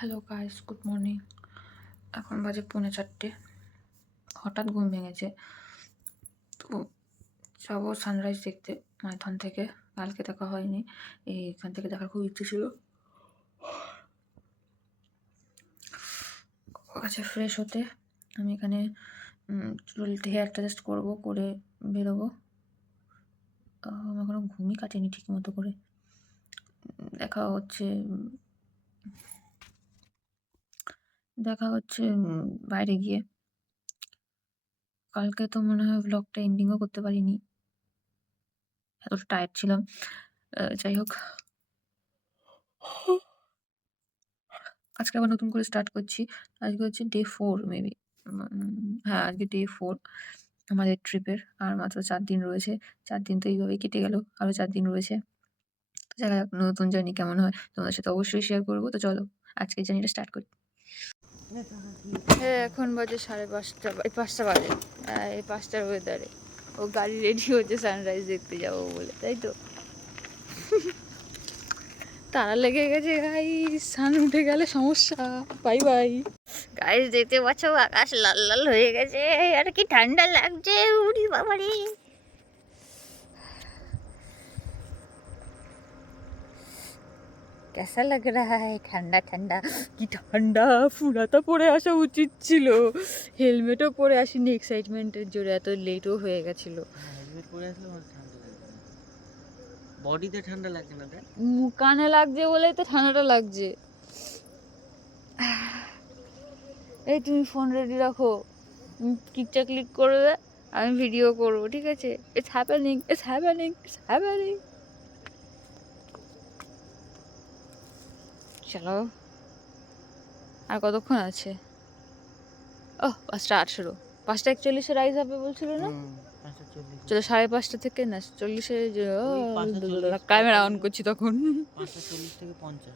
Hello guys, good morning. এখন বাজে 3:45। হঠাৎ ঘুম ভেঙেছে, তো যাবো সানরাইজ দেখতে মাইথন থেকে। কালকে দেখা হয়নি, এইখান থেকে দেখার খুব ইচ্ছে ছিল। আচ্ছা, ফ্রেশ হতে আমি এখানে চুলটা হেয়ারটা জাস্ট করবো, করে বেরোবো। আমার এখনো ঘুমই কাটেনি ঠিক মতো করে। দেখা হচ্ছে বাইরে গিয়ে। কালকে তো মনে হয় ব্লগটা এন্ডিংও করতে পারিনি, এতটা টায়ার্ড ছিলাম। যাই হোক, আজকে আবার নতুন করে স্টার্ট করছি। আজকে হচ্ছে ডে 4 মেবি। হ্যাঁ, আজকে ডে 4 আমাদের ট্রিপের। আর মাত্র 4 দিন রয়েছে। 4 দিন তো এইভাবেই কেটে গেল। আরো 4 দিন রয়েছে। তো দেখা যাক নতুন জার্নি কেমন হয়। তোমাদের সাথে অবশ্যই শেয়ার করব। তো চলো আজকের জার্নিটা স্টার্ট করি। হ্যাঁ, এখন বাজে 5:30, 5টা বাজে। এই 5টার ওয়েদারে ও গাড়ি রেডি হচ্ছে সানরাইজ দেখতে যাবো বলে, তাই তো? তারা লেগে গেছে গাইস, সান উঠে গেলে সমস্যা। বাই বাই গাইস, দেখতে পাচ্ছ আকাশ লাল লাল হয়ে গেছে আর কি ঠান্ডা লাগছে। উড়ি বাবারে, कैसा लग रहा है? ঠান্ডা ঠান্ডা, কি ঠান্ডা। ফুরাতা পরে আসা উচিত ছিল, হেলমেটও পরে আসিনি এক্সাইটমেন্টের জোরে। এত লেটও হয়ে গেছিল। হেলমেট পরে আসলে আমার ঠান্ডা লাগবে না, বডিতে ঠান্ডা লাগে না। দেখ, কানে লাগছে বলেই তো ঠান্ডাটা লাগছে। এই তুমি ফোন রেডি রাখো, ক্লিকটা ক্লিক করবে, আমি ভিডিও করবো, ঠিক আছে? It's happening, it's happening, it's happening. চলো, আর কতক্ষণ আছে? ও 5:18, 5:41 রাইজ হবে বলছিল না? 5:40। চলো 5:30 থেকে না 40-এ ওই 5:40 ক্যামেরা অন করছি তখন। 5:40 থেকে 50।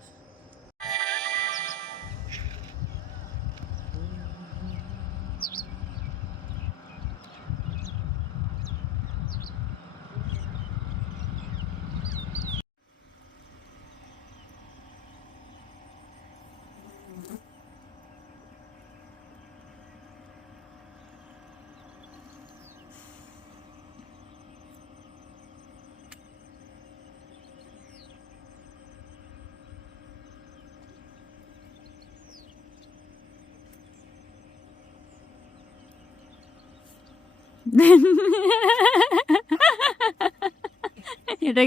এটা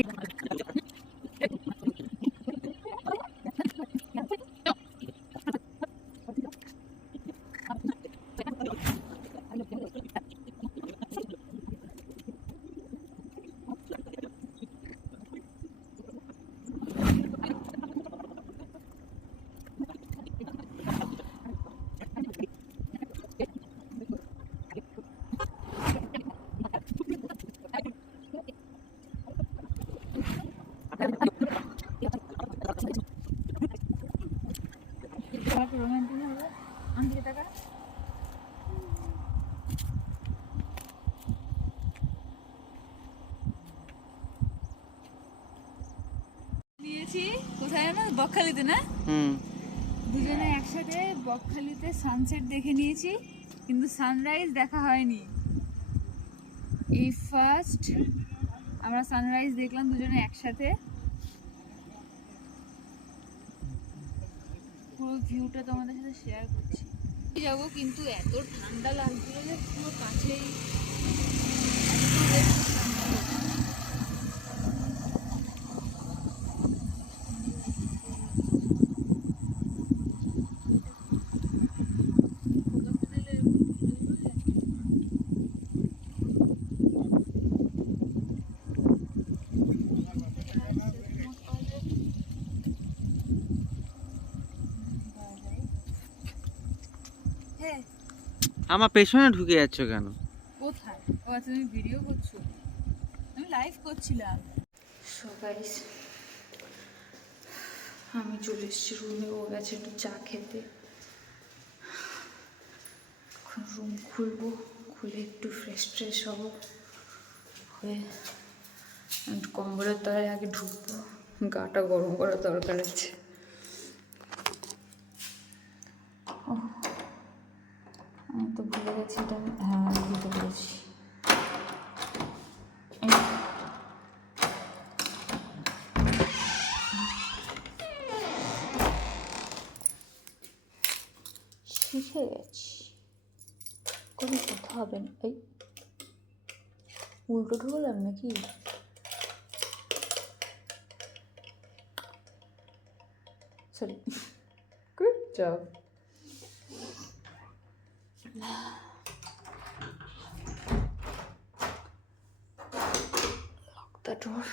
রোমান্টিক হবে। আমি দিকে টাকা নিয়েছি কোথায় না, বকখালিতে না? দুজনে একসাথে বকখালিতে সানসেট দেখে নিয়েছি, কিন্তু সানরাইজ দেখা হয়নি। এই ফার্স্ট আমরা সানরাইজ দেখলাম দুজনে একসাথে। পুরো ভিউটা তোমাদের সাথে শেয়ার করছি। যাবো, কিন্তু এত ঠান্ডা লাগছিল যে পুরো কাছেই। আমার পেছনে ঢুকে যাচ্ছ কেন? কোথায়? ও আচ্ছা, তুমি ভিডিও করছো? আমি লাইভ করছিলাম। সো গাইস, আমি চলে এসেছি রুমে। ও গেছে একটু চা খেতে। এখন রুম খুলবো, খুলে একটু ফ্রেশ ট্রেশ হবো, হয়ে কম্বলের তলায় আগে ঢুকবো। গাটা গরম করা দরকার আছে। তো ভুলে গেছি এটা আমি, হ্যাঁ বুঝতে পেরেছি। শিখে গেছি, কোনো কথা হবে না। এই উল্টো ঢুকলাম নাকি? Sorry, good job. Lock the door.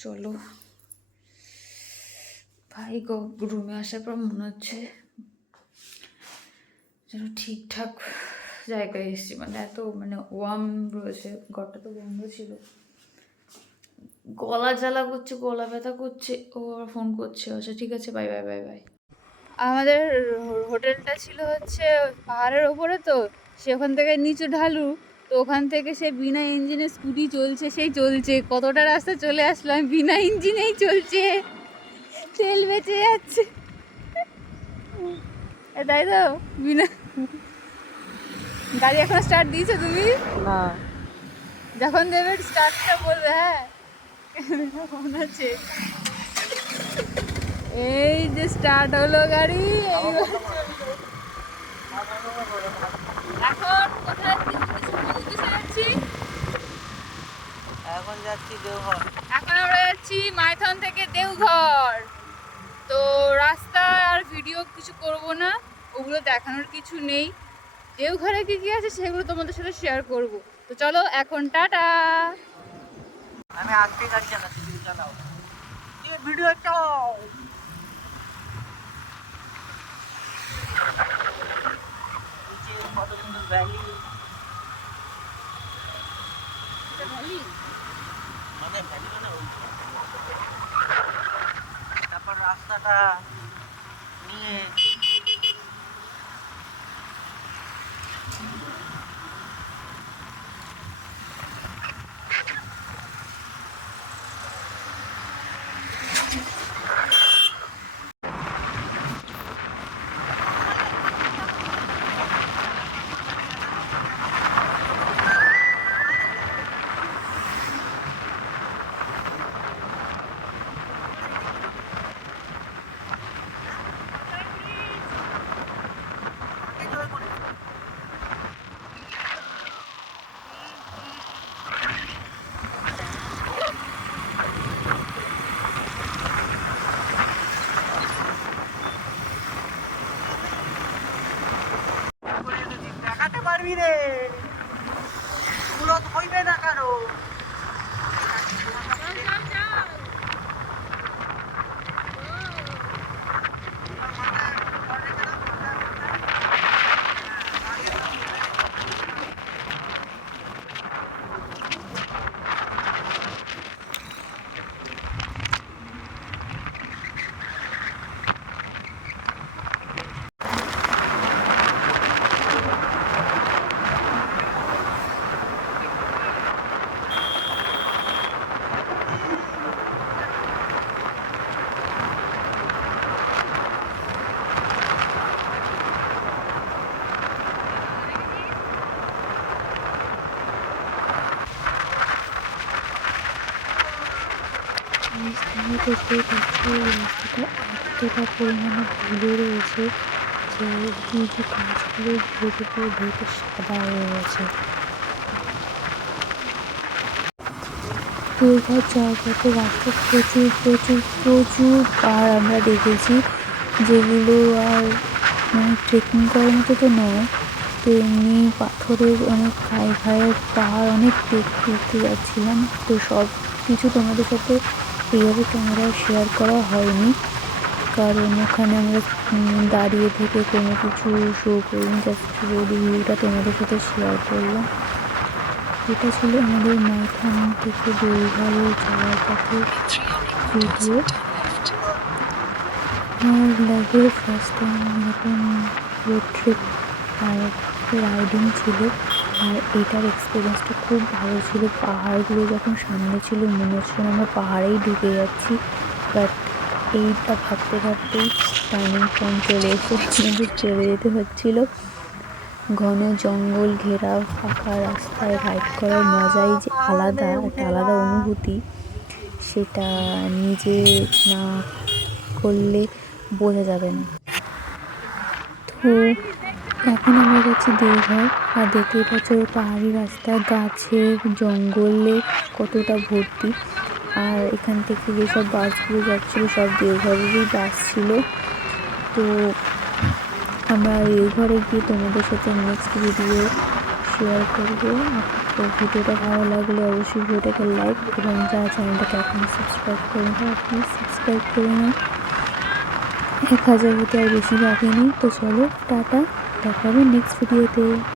চলো ভাই গো, রুমে আসার পর মনে হচ্ছে যেন ঠিকঠাক জায়গায় এসেছি, মানে এত মানে ওয়ার্ম রয়েছে। ঘরটা তো বন্ধ ছিল, গলা জ্বালা করছে, গলা ব্যথা করছে। ও আবার ফোন করছে। আচ্ছা ঠিক আছে, বাই বাই বাই বাই। আমাদের হোটেলটা ছিল হচ্ছে পাহাড়ের ওপরে, তো সে ওখান থেকে নিচু ঢালু, তো ওখান থেকে সে বিনা ইঞ্জিনে স্কুটি চলছে, সেই চলছে। কতটা রাস্তা চলে আসলাম, বিনা ইঞ্জিনেই চলছে, তেল বেঁচে যাচ্ছে, তাই তো? বিনা গাড়ি এখন স্টার্ট দিয়েছো তুমি? না, যখন দেবে স্টার্টটা বলবে। হ্যাঁ মনে আছে, এই যে স্টার্ট হলো গাড়ি। এখন কোথায় যাচ্ছি? এখন যাচ্ছি দেওঘর। এখন আমরা যাচ্ছি মাইথন থেকে দেওঘর। তো রাস্তা আর ভিডিও কিছু করব না, ওগুলো দেখানোর কিছু নেই। দেওঘরে কি কি আছে সেগুলো তোমাদের সাথে শেয়ার করব। তো চলো এখন টাটা। আমি আসতে যাচ্ছি না, তুমি চালাও, ভিডিও চাও। কত সুন্দর ভ্যালি, মানে ভ্যালি মানে ওই। তারপর রাস্তাটা নিয়ে দেখাতে পারবি রে, এগুলো হইবে না কারো। আমি দেখতেই পাচ্ছি রাস্তাটা এতটা পরিমাণে ধুলো রয়েছে যে এই যে গাছগুলো ধুলোতে পুরো ধুলোতে সাদা হয়ে গেছে। দেওঘর যাওয়ার পথে রাস্তা প্রচুর প্রচুর প্রচুর পাহাড় আমরা দেখেছি, যেগুলো আর মানে ট্রেকিং করার মতো তো নয়, তো এমনি পাথরের অনেক খাই খায়ের পাহাড় অনেক দেখতে যাচ্ছিলাম। তো সব কিছু তোমাদের সাথে এইভাবে ক্যামেরা শেয়ার করা হয়নি, কারণ ওখানে আমরা দাঁড়িয়ে থেকে কোনো কিছু শো করিনি, জাস্ট ভিউটা তোমাদের সাথে শেয়ার করলাম। এটা ছিল আমাদের মাইথন থেকে দেওঘরে যাওয়ার পথে ভিডিও। আমার লাইফের ফার্স্ট টাইম এরকম রোড ট্রিপ আর রাইডিং ছিল, আর এটার এক্সপিরিয়েন্সটা খুব ভালো ছিল। পাহাড়গুলো যখন সামনে ছিল মনে হচ্ছিল আমরা পাহাড়েই ঢুকে যাচ্ছি, বাট এইটা ভাবতে ভাবতেই টার্নিং পয়েন্ট চলে এসে আমাদের চলে যেতে হচ্ছিলো। ঘন জঙ্গল ঘেরা ফাঁকা রাস্তায় রাইড করার মজাই যে আলাদা, একটা আলাদা অনুভূতি, সেটা নিজে না করলে বোঝা যাবে না। তো এখন আমরা যাচ্ছি দেওঘর, আর দেখতেই পাচ্ছ পাহাড়ি রাস্তা, গাছের জঙ্গলে কতটা ভর্তি। আর এখান থেকে যেসব বাসগুলো যাচ্ছিলো সব দেওঘরেরই বাস ছিল। তো আমরা দেওঘরে গিয়ে তোমাদের সাথে নেক্সট ভিডিও শেয়ার করবো। তো ভিডিওটা ভালো লাগলে অবশ্যই ভিডিওটাকে লাইক, এবং যারা চ্যানেলটাকে এখনো সাবস্ক্রাইব করে তারা প্লিজ সাবস্ক্রাইব করে নাও। 1000 হতে আর বেশি বাকি নেই। তো চলো টাটা, দেখা হবে নেক্সট ভিডিওতে।